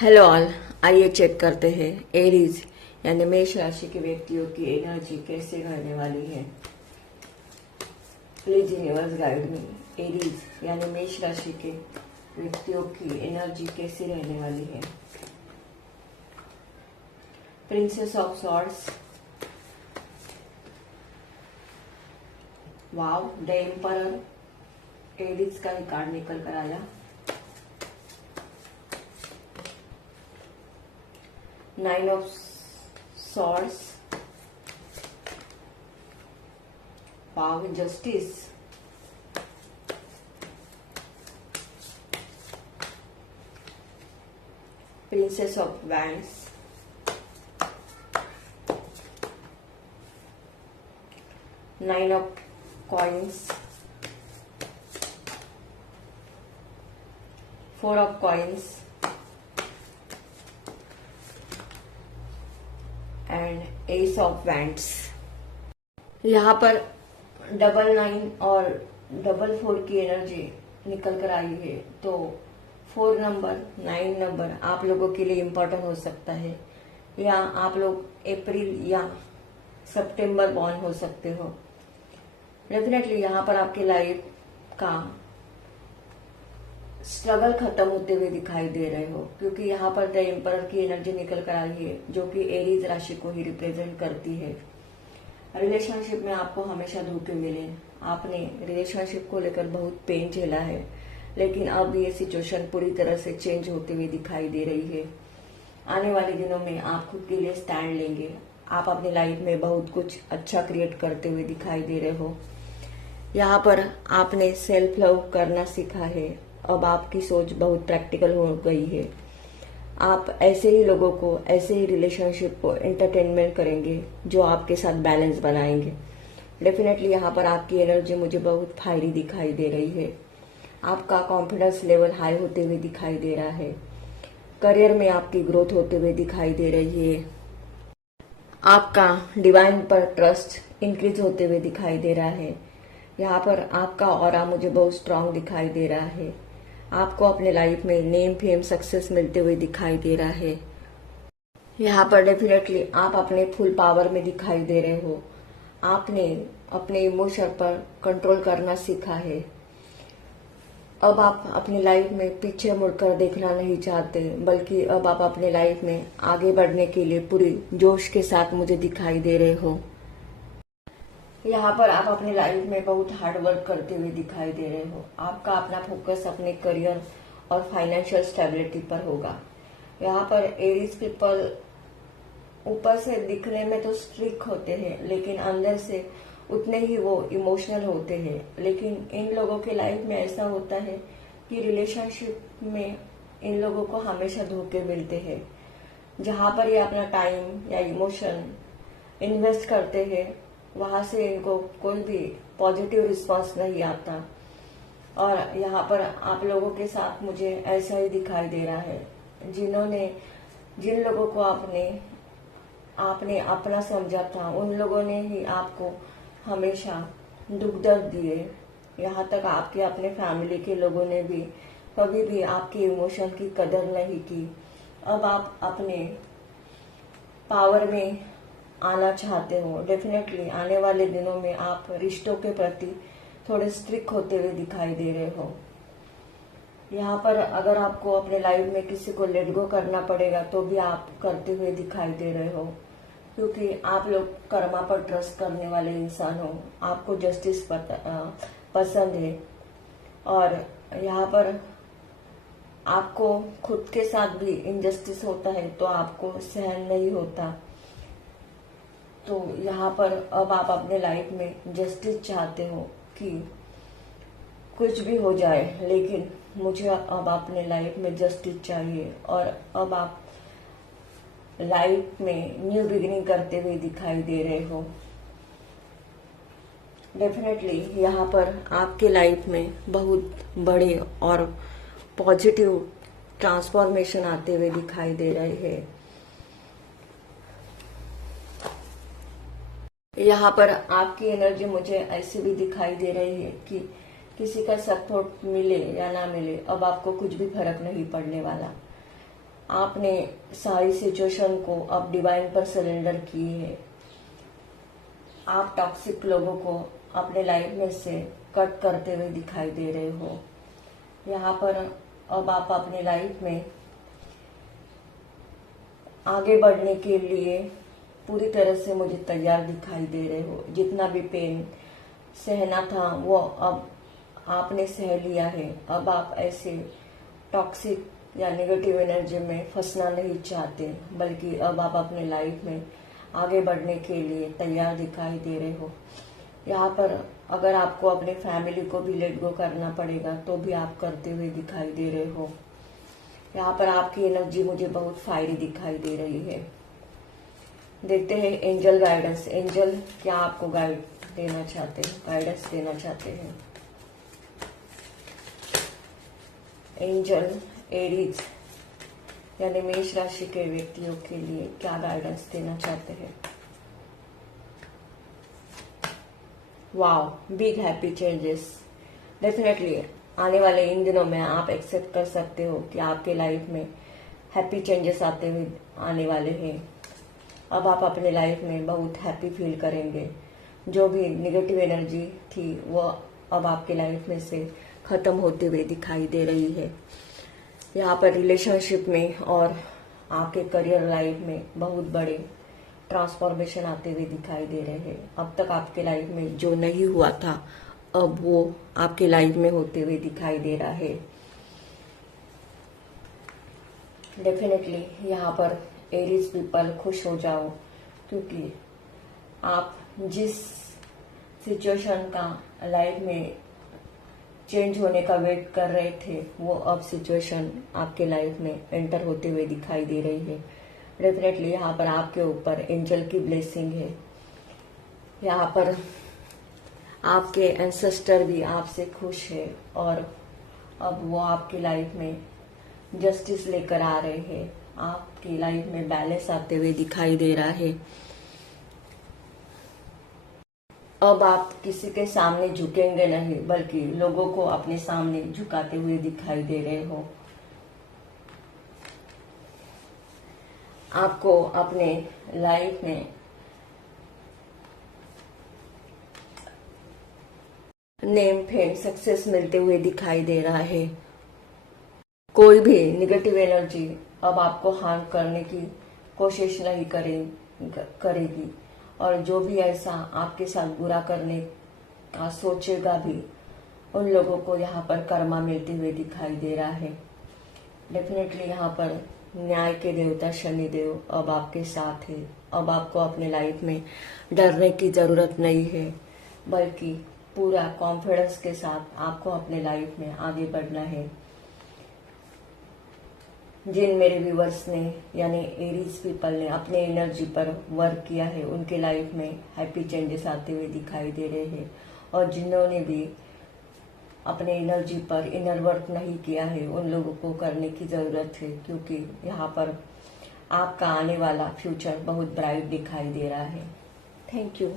Hello all, आइए check करते हैं एरीज यानी मेष राशि के व्यक्तियों की एनर्जी कैसे रहने वाली है। Please universe guide me. Aries यानी मेष राशि के व्यक्तियों की एनर्जी कैसी रहने वाली है। Princess of swords, wow, the emperor, Aries का ही कार्ड निकल कर आया। Nine of swords, wow, justice, princess of wands, nine of coins, four of coins and S of wands. यहाँ पर डबल 9 और डबल 4 की एनर्जी निकल कर आई है। तो 4 नंबर 9 नंबर आप लोगों के लिए इम्पोर्टेंट हो सकता है, या आप लोग अप्रैल या सितंबर बॉर्न हो सकते हो। डेफिनेटली यहाँ पर आपकी लाइफ का स्ट्रगल खत्म होते हुए दिखाई दे रहे हो, क्योंकि यहाँ पर द एम्परर की एनर्जी निकल कर आई है, जो कि एरीज राशि को ही रिप्रेजेंट करती है। रिलेशनशिप में आपको हमेशा धोखे मिले, आपने रिलेशनशिप को लेकर बहुत पेन झेला है, लेकिन अब ये सिचुएशन पूरी तरह से चेंज होते हुए दिखाई दे रही है। आने वाले दिनों में आप खुद के लिए स्टैंड लेंगे। आप अपनी लाइफ में बहुत कुछ अच्छा क्रिएट करते हुए दिखाई दे रहे हो। यहाँ पर आपने सेल्फ लव करना सीखा है। अब आपकी सोच बहुत प्रैक्टिकल हो गई है। आप ऐसे ही लोगों को, ऐसे ही रिलेशनशिप को एंटरटेनमेंट करेंगे जो आपके साथ बैलेंस बनाएंगे। डेफिनेटली यहाँ पर आपकी एनर्जी मुझे बहुत फायरी दिखाई दे रही है। आपका कॉन्फिडेंस लेवल हाई होते हुए दिखाई दे रहा है। करियर में आपकी ग्रोथ होते हुए दिखाई दे रही है। आपका डिवाइन पर ट्रस्ट इंक्रीज होते हुए दिखाई दे रहा है। यहाँ पर आपका ऑरा मुझे बहुत स्ट्रांग दिखाई दे रहा है। आपको अपने लाइफ में नेम फेम सक्सेस मिलते हुए दिखाई दे रहा है। यहाँ पर डेफिनेटली आप अपने फुल पावर में दिखाई दे रहे हो। आपने अपने इमोशन पर कंट्रोल करना सीखा है। अब आप अपनी लाइफ में पीछे मुड़कर देखना नहीं चाहते, बल्कि अब आप अपने लाइफ में आगे बढ़ने के लिए पूरी जोश के साथ मुझे दिखाई दे रहे हो। यहाँ पर आप अपनी लाइफ में बहुत हार्ड वर्क करते हुए दिखाई दे रहे हो। आपका अपना फोकस अपने करियर और फाइनेंशियल स्टेबिलिटी पर होगा। यहाँ पर एरीज पीपल ऊपर से दिखने में तो स्ट्रिक्ट होते हैं, लेकिन अंदर से उतने ही वो इमोशनल होते हैं। लेकिन इन लोगों के लाइफ में ऐसा होता है कि रिलेशनशिप में इन लोगों को हमेशा धोखे मिलते हैं। जहां पर ये अपना टाइम या इमोशन इन्वेस्ट करते हैं, वहां से इनको कोई भी पॉजिटिव रिस्पांस नहीं आता। और यहाँ पर आप लोगों के साथ मुझे ऐसा ही दिखाई दे रहा है। जिन लोगों को आपने अपना समझा था, उन लोगों ने ही आपको हमेशा दुख दर्द दिए। यहाँ तक आपके अपने फैमिली के लोगों ने भी कभी भी आपके इमोशन की कदर नहीं की। अब आप अपने पावर में आना चाहते हो। डेफिनेटली आने वाले दिनों में आप रिश्तों के प्रति थोड़े स्ट्रिक्ट होते हुए दिखाई दे रहे हो। यहाँ पर अगर आपको अपने लाइफ में किसी को लेट गो करना पड़ेगा, तो भी आप करते हुए दिखाई दे रहे हो, क्योंकि आप लोग कर्मा पर ट्रस्ट करने वाले इंसान हो। आपको जस्टिस पसंद है, और यहाँ पर आपको खुद के साथ भी इनजस्टिस होता है तो आपको सहन नहीं होता। तो यहाँ पर अब आप अपने लाइफ में जस्टिस चाहते हो कि कुछ भी हो जाए, लेकिन मुझे अब अपने लाइफ में जस्टिस चाहिए। और अब आप लाइफ में न्यू बिगिनिंग करते हुए दिखाई दे रहे हो। डेफिनेटली यहाँ पर आपके लाइफ में बहुत बड़े और पॉजिटिव ट्रांसफॉर्मेशन आते हुए दिखाई दे रहे हैं। यहाँ पर आपकी एनर्जी मुझे ऐसे भी दिखाई दे रही है कि किसी का सपोर्ट मिले या ना मिले, अब आपको कुछ भी फर्क नहीं पड़ने वाला। आपने सारी सिचुएशन को अब डिवाइन पर सरेंडर की है। आप टॉक्सिक लोगों को अपने लाइफ में से कट करते हुए दिखाई दे रहे हो। यहाँ पर अब आप अपनी लाइफ में आगे बढ़ने के लिए पूरी तरह से मुझे तैयार दिखाई दे रहे हो। जितना भी पेन सहना था वो अब आपने सह लिया है। अब आप ऐसे टॉक्सिक या नेगेटिव एनर्जी में फंसना नहीं चाहते, बल्कि अब आप अपने लाइफ में आगे बढ़ने के लिए तैयार दिखाई दे रहे हो। यहाँ पर अगर आपको अपने फैमिली को भी लेट गो करना पड़ेगा तो भी आप करते हुए दिखाई दे रहे हो। यहाँ पर आपकी एनर्जी मुझे बहुत फायरी दिखाई दे रही है। देखते हैं एंजल गाइडेंस। एंजल क्या आपको गाइड देना चाहते हैं, गाइडेंस देना चाहते हैं। एंजल एरीज यानी मेष राशि के व्यक्तियों के लिए क्या गाइडेंस देना चाहते हैं। Wow, big happy changes. Definitely आने वाले इन दिनों में आप एक्सेप्ट कर सकते हो कि आपके लाइफ में हैप्पी चेंजेस आते हुए आने वाले हैं। अब आप अपने लाइफ में बहुत हैप्पी फील करेंगे। जो भी नेगेटिव एनर्जी थी वो अब आपके लाइफ में से खत्म होते हुए दिखाई दे रही है। यहाँ पर रिलेशनशिप में और आपके करियर लाइफ में बहुत बड़े ट्रांसफॉर्मेशन आते हुए दिखाई दे रहे हैं। अब तक आपके लाइफ में जो नहीं हुआ था अब वो आपके लाइफ में होते हुए दिखाई दे रहा है। डेफिनेटली यहाँ पर एरीज पीपल खुश हो जाओ, क्योंकि आप जिस सिचुएशन का लाइफ में चेंज होने का वेट कर रहे थे वो अब सिचुएशन आपके लाइफ में एंटर होते हुए दिखाई दे रही है। डेफिनेटली यहाँ पर आपके ऊपर एंजल की ब्लेसिंग है। यहाँ पर आपके एंसेस्टर भी आपसे खुश है और अब वो आपकी लाइफ में जस्टिस लेकर आ रहे हैं। आपकी लाइफ में बैलेंस आते हुए दिखाई दे रहा है। अब आप किसी के सामने झुकेंगे नहीं, बल्कि लोगों को अपने सामने झुकाते हुए दिखाई दे रहे हो। आपको अपने लाइफ में नेम फेम सक्सेस मिलते हुए दिखाई दे रहा है। कोई भी नेगेटिव एनर्जी अब आपको हार्म करने की कोशिश नहीं करेगी और जो भी ऐसा आपके साथ बुरा करने का सोचेगा भी उन लोगों को यहाँ पर कर्मा मिलते हुए दिखाई दे रहा है। डेफिनेटली यहाँ पर न्याय के देवता शनिदेव अब आपके साथ है। अब आपको अपने लाइफ में डरने की जरूरत नहीं है, बल्कि पूरा कॉन्फिडेंस के साथ आपको अपने लाइफ में आगे बढ़ना है। जिन मेरे व्यूवर्स ने यानी एरीज पीपल ने अपने एनर्जी पर वर्क किया है उनके लाइफ में हैप्पी चेंजेस आते हुए दिखाई दे रहे हैं, और जिन्होंने भी अपने एनर्जी पर इनर वर्क नहीं किया है उन लोगों को करने की जरूरत है, क्योंकि यहाँ पर आपका आने वाला फ्यूचर बहुत ब्राइट दिखाई दे रहा है। Thank you.